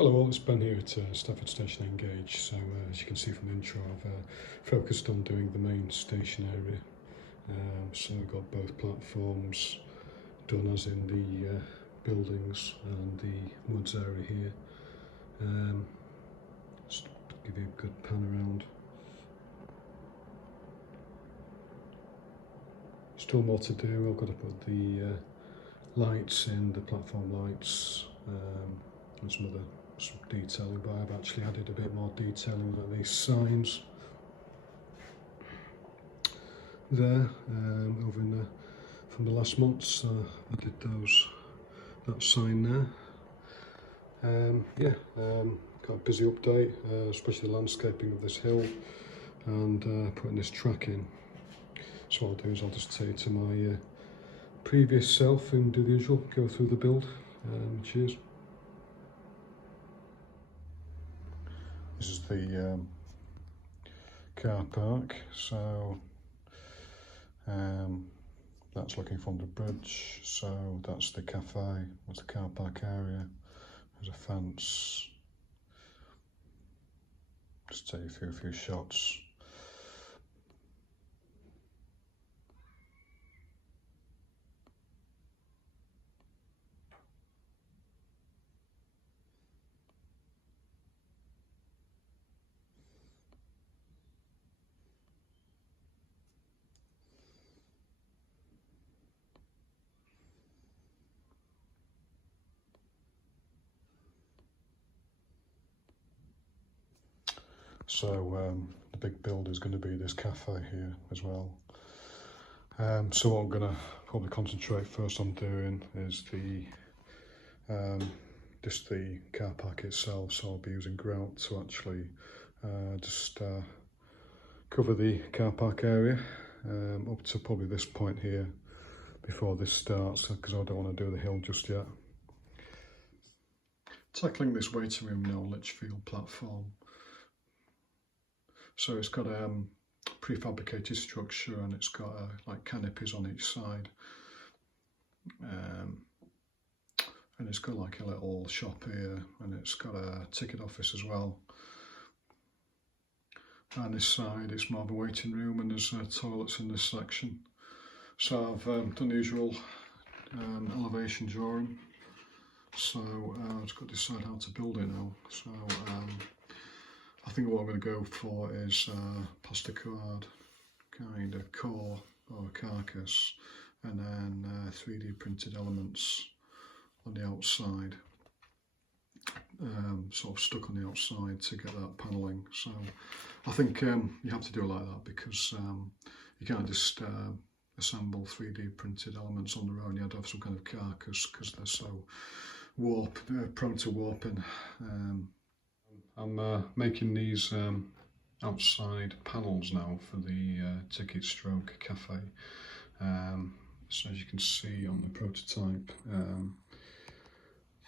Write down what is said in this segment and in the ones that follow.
Hello all, it's Ben here at Substation Engage. So as you can see from the intro, I've focused on doing the main station area. So we've got both platforms done, as in the buildings and the woods area here. Just to give you a good pan around. Still more to do. I've got to put the lights in, the platform lights, and some detailing, but I've actually added a bit more detailing like these signs there over in from the last month. So I did that sign there. Got a busy update, especially the landscaping of this hill and putting this track in. So what I'll do is I'll just take to my previous self and do the usual, go through the build. Cheers. This is the car park, so that's looking from the bridge, so that's the cafe, that's the car park area. There's a fence. Just take you through a few shots. So the big build is going to be this cafe here as well. So what I'm going to probably concentrate first on doing is the just the car park itself. So I'll be using grout to actually just cover the car park area up to probably this point here before this starts, because I don't want to do the hill just yet. Tackling this waiting room now, Litchfield platform. So it's got a prefabricated structure and it's got like canopies on each side, and it's got like a little shop here, and it's got a ticket office as well. And this side it's more of a waiting room, and there's toilets in this section. So I've done the usual elevation drawing. So I've just got to decide how to build it now. So I think what I'm going to go for is postcard kind of core or carcass, and then 3D printed elements on the outside, sort of stuck on the outside to get that panelling. So I think you have to do it like that, because you can't just assemble 3D printed elements on their own. You have to have some kind of carcass, because they're so prone to warping. I'm making these outside panels now for the ticket stroke cafe. So as you can see on the prototype,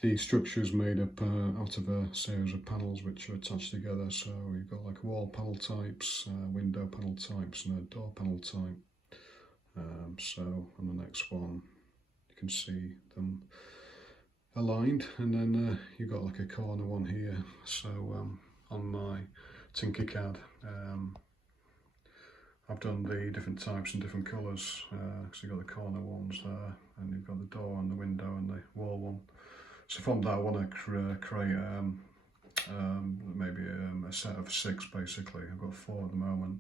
the structure is made up out of a series of panels which are attached together. So you've got like wall panel types, window panel types, and a door panel type. So on the next one you can see them aligned, and then you've got like a corner one here. So on my Tinkercad, I've done the different types and different colours. So you've got the corner ones there, and you've got the door and the window and the wall one. So from that I want to create maybe a set of 6 basically. I've got 4 at the moment,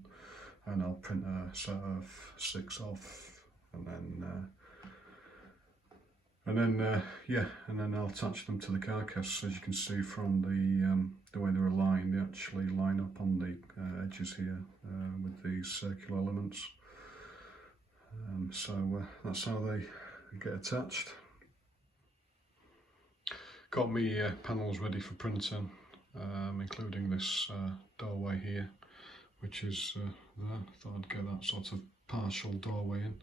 and I'll print a set of 6 off, and then I'll attach them to the carcass. As you can see from the way they're aligned, they actually line up on the edges here with these circular elements. So that's how they get attached. Got me panels ready for printing, including this doorway here, which is there. Thought I'd get that sort of partial doorway in.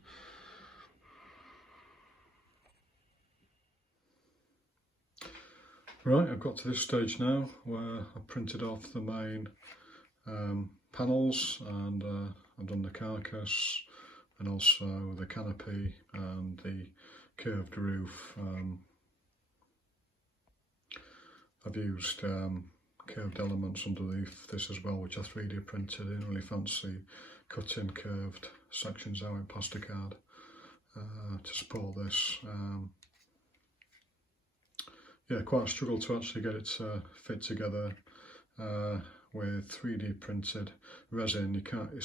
Right, I've got to this stage now where I printed off the main panels, and I've done the carcass and also the canopy and the curved roof. I've used curved elements underneath this as well, which I 3D printed in. Really fancy cutting curved sections out in plasticard to support this. Yeah, quite a struggle to actually get it to fit together with 3D printed resin. You can't. It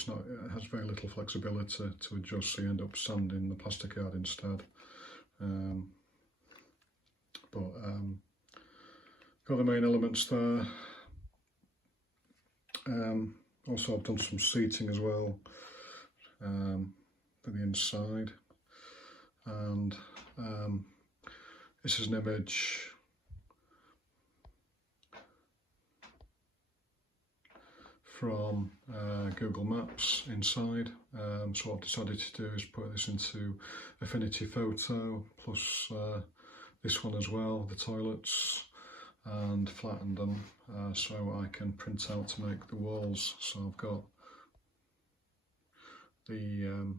has very little flexibility to adjust, so you end up sanding the plasticard instead. Got the main elements there. Also, I've done some seating as well for the inside, and this is an image from Google Maps inside. So what I've decided to do is put this into Affinity Photo, plus this one as well, the toilets, and flatten them so I can print out to make the walls. So I've got the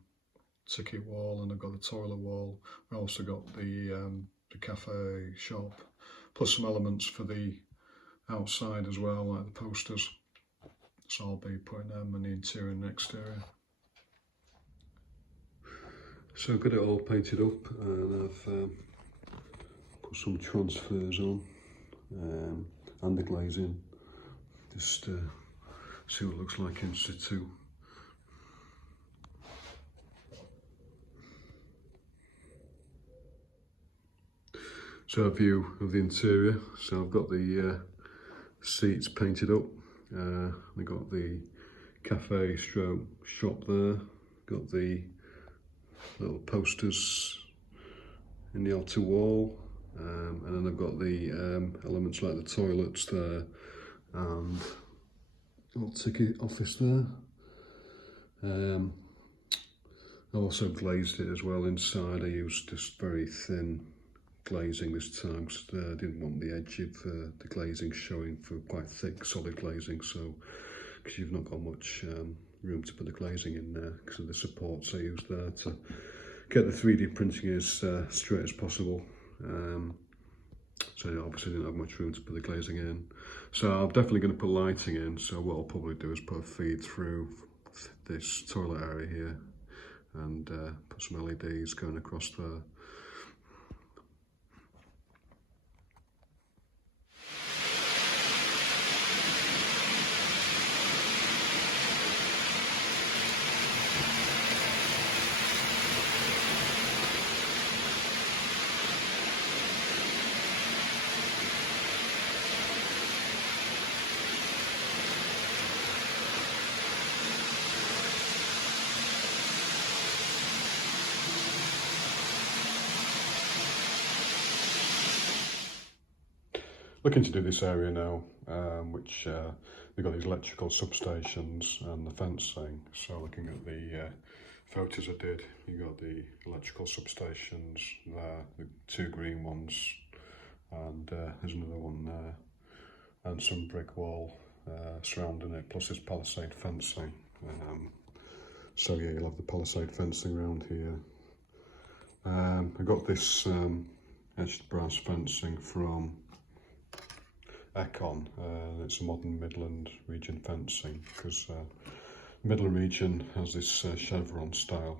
ticket wall and I've got the toilet wall. I also got the cafe shop, plus some elements for the outside as well, like the posters. So I'll be putting them in the interior and exterior. So I've got it all painted up, and I've put some transfers on and the glazing, just see what it looks like in situ. So a view of the interior. So I've got the seats painted up. I've got the cafe stroke shop there. Got the little posters in the outer wall. And then I've got the elements like the toilets there and little ticket office there. I also glazed it as well inside. I used just very thin glazing this time because I didn't want the edge of the glazing showing for quite thick solid glazing, so because you've not got much room to put the glazing in there because of the supports I used there to get the 3D printing as straight as possible. So obviously didn't have much room to put the glazing in. So I'm definitely going to put lighting in, so what I'll probably do is put a feed through this toilet area here and put some LEDs going across there. Looking to do this area now, which we've got these electrical substations and the fencing. So looking at the photos I did, you got the electrical substations there, the two green ones, and there's another one there, and some brick wall surrounding it, plus this palisade fencing. So yeah, you'll have the palisade fencing around here. I got this edged brass fencing from Econ. It's a modern Midland region fencing because Midland region has this chevron style,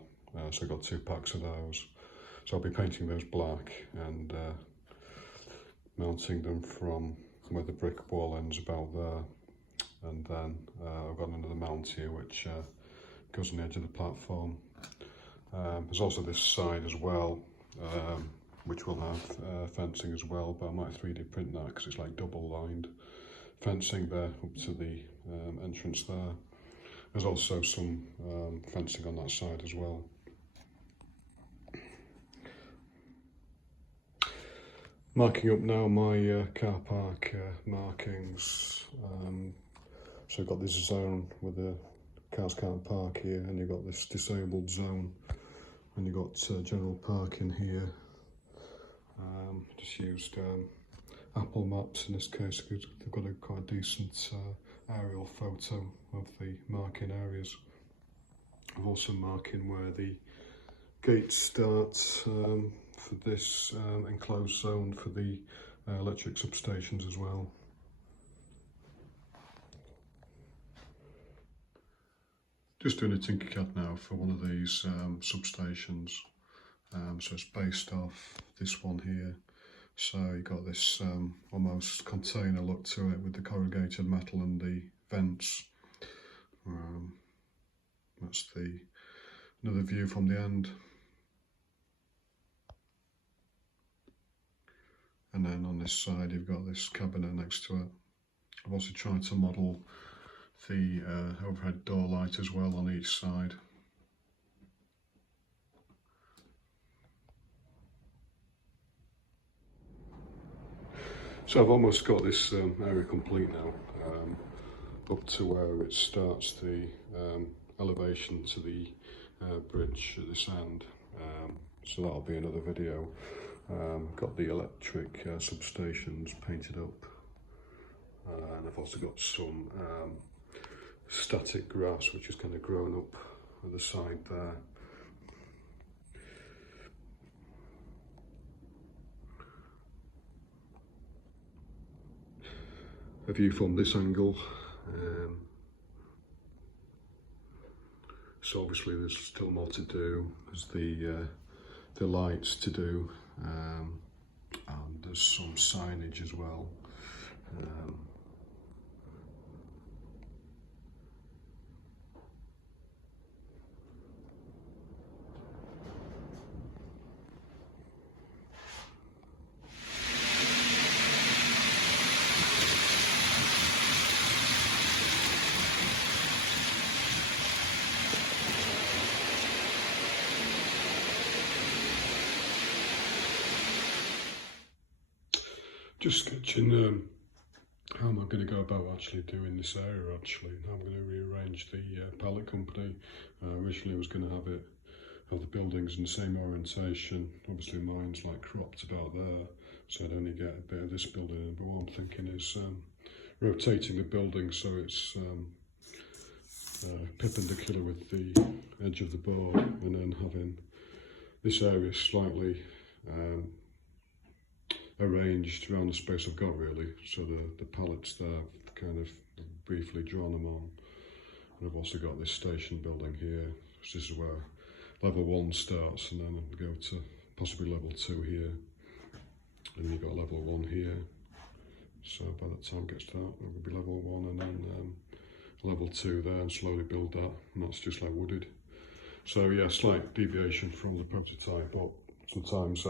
so I've got 2 packs of those. So I'll be painting those black and mounting them from where the brick wall ends about there, and then I've got another mount here which goes on the edge of the platform. There's also this side as well, which will have fencing as well, but I might 3D print that because it's like double lined fencing there up to the entrance there. There's also some fencing on that side as well. Marking up now my car park markings. So I've got this zone where the cars can't park here, and you've got this disabled zone, and you've got general parking here. Just used Apple Maps in this case because they've got a quite decent aerial photo of the marking areas. I'm also marking where the gates start for this enclosed zone for the electric substations as well. Just doing a Tinkercad now for one of these substations. So it's based off this one here. So you got this almost container look to it with the corrugated metal and the vents. That's another view from the end. And then on this side you've got this cabinet next to it. I've also tried to model the overhead door light as well on each side. So I've almost got this area complete now, up to where it starts the elevation to the bridge at this end. So that'll be another video. Got the electric substations painted up, and I've also got some static grass which is kind of grown up at the side there. A view from this angle. So obviously there's still more to do. There's the lights to do, and there's some signage as well. Just sketching how am I going to go about actually doing this area how I'm going to rearrange the pallet company. Originally I was going to have the buildings in the same orientation. Obviously mine's like cropped about there, so I'd only get a bit of this building in, but what I'm thinking is rotating the building so it's perpendicular with the edge of the board, and then having this area slightly arranged around the space I've got really. So the pallets there, I've kind of briefly drawn them on. And I've also got this station building here. So this is where level 1 starts, and then I'll go to possibly level 2 here. And then you've got level 1 here. So by the time it gets to that, it will be level 1, and then level 2 there, and slowly build that. And that's just like wooded. So yeah, slight deviation from the prototype, but sometimes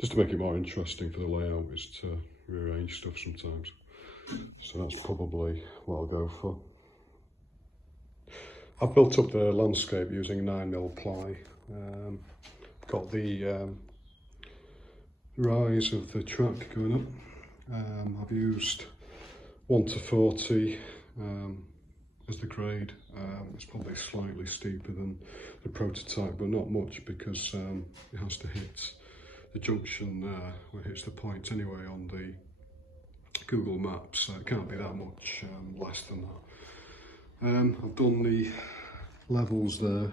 just to make it more interesting for the layout is to rearrange stuff sometimes. So that's probably what I'll go for. I've built up the landscape using 9mm ply. Got the rise of the track going up. I've used 1:40 as the grade. It's probably slightly steeper than the prototype, but not much, because it has to hit the junction there where it hits the point anyway on the Google Maps, so it can't be that much less than that. I've done the levels there,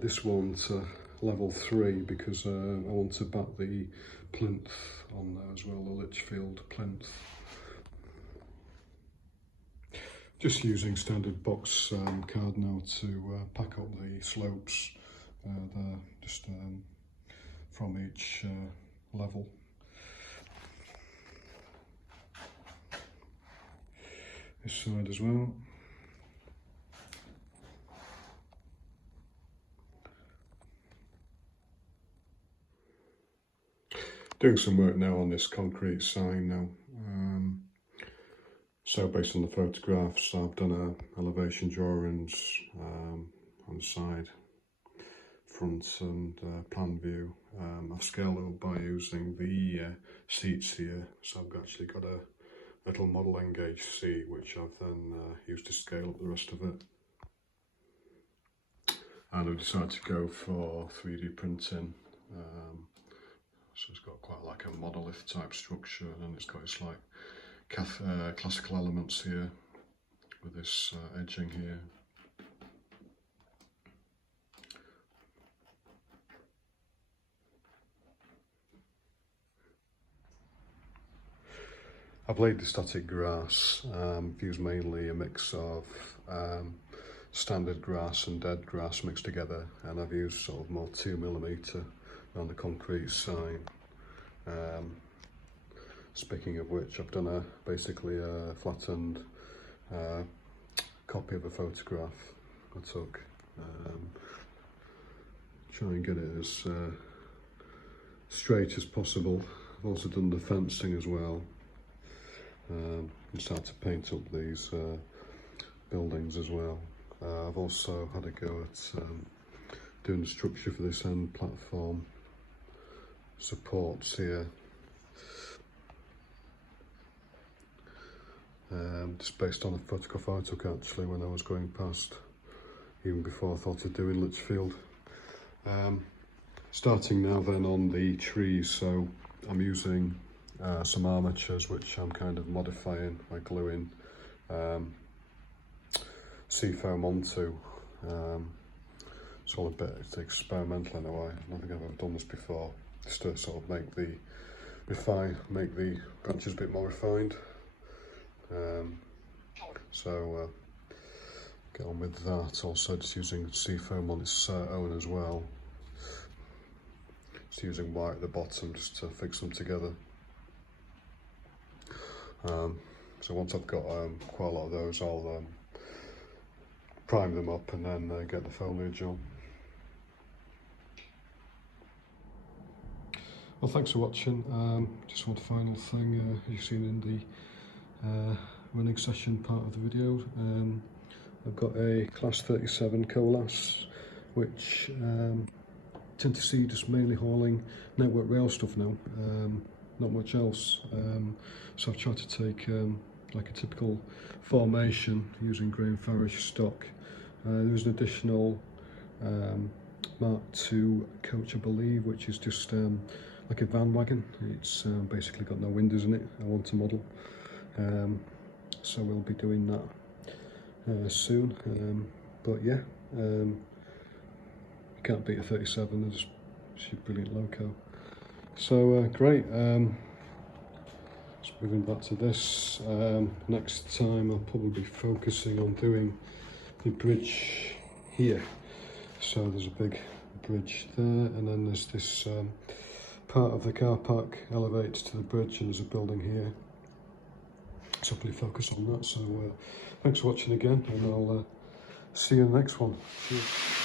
this one to level 3 because I want to back the plinth on there as well, the Litchfield plinth. Just using standard box card now to pack up the slopes there, just from each level. This side as well. Doing some work now on this concrete sign now. So based on the photographs, I've done elevation drawings on the side, front and plan view. I've scaled it up by using the seats here, so I've actually got a little modelling gauge seat which I've then used to scale up the rest of it. And I've decided to go for 3D printing. So it's got quite like a monolith type structure, and it's got its like classical elements here with this edging here. I've laid the static grass. I've used mainly a mix of standard grass and dead grass mixed together, and I've used sort of more 2mm on the concrete side. Speaking of which, I've done basically a flattened copy of a photograph I took. Try and get it as straight as possible. I've also done the fencing as well. And start to paint up these buildings as well. I've also had a go at doing the structure for this end platform. Supports here. Just based on a photograph I took actually when I was going past, even before I thought of doing Lichfield. Starting now then on the trees, so I'm using some armatures which I'm kind of modifying by gluing seafoam onto. It's all a bit experimental in a way. I don't think I've ever done this before, just to sort of make the branches a bit more refined. So get on with that. Also just using seafoam on its own as well. Just using white at the bottom just to fix them together. So once I've got quite a lot of those, I'll prime them up and then get the foliage on. Well, thanks for watching. Just one final thing, as you've seen in the running session part of the video, I've got a class 37 coalesce, which tend to see just mainly hauling network rail stuff now, not much else. So I've tried to take like a typical formation using grain Farish stock. There's an additional Mark II coach, I believe, which is just like a van wagon. It's basically got no windows in it. I want to model, so we'll be doing that soon. But yeah, you can't beat a 37. It's a brilliant loco. So great. Just moving back to this. Next time I'll probably be focusing on doing the bridge here. So there's a big bridge there, and then there's this part of the car park elevates to the bridge, and there's a building here. So I'll probably focus on that. So thanks for watching again, and I'll see you in the next one. Cheers.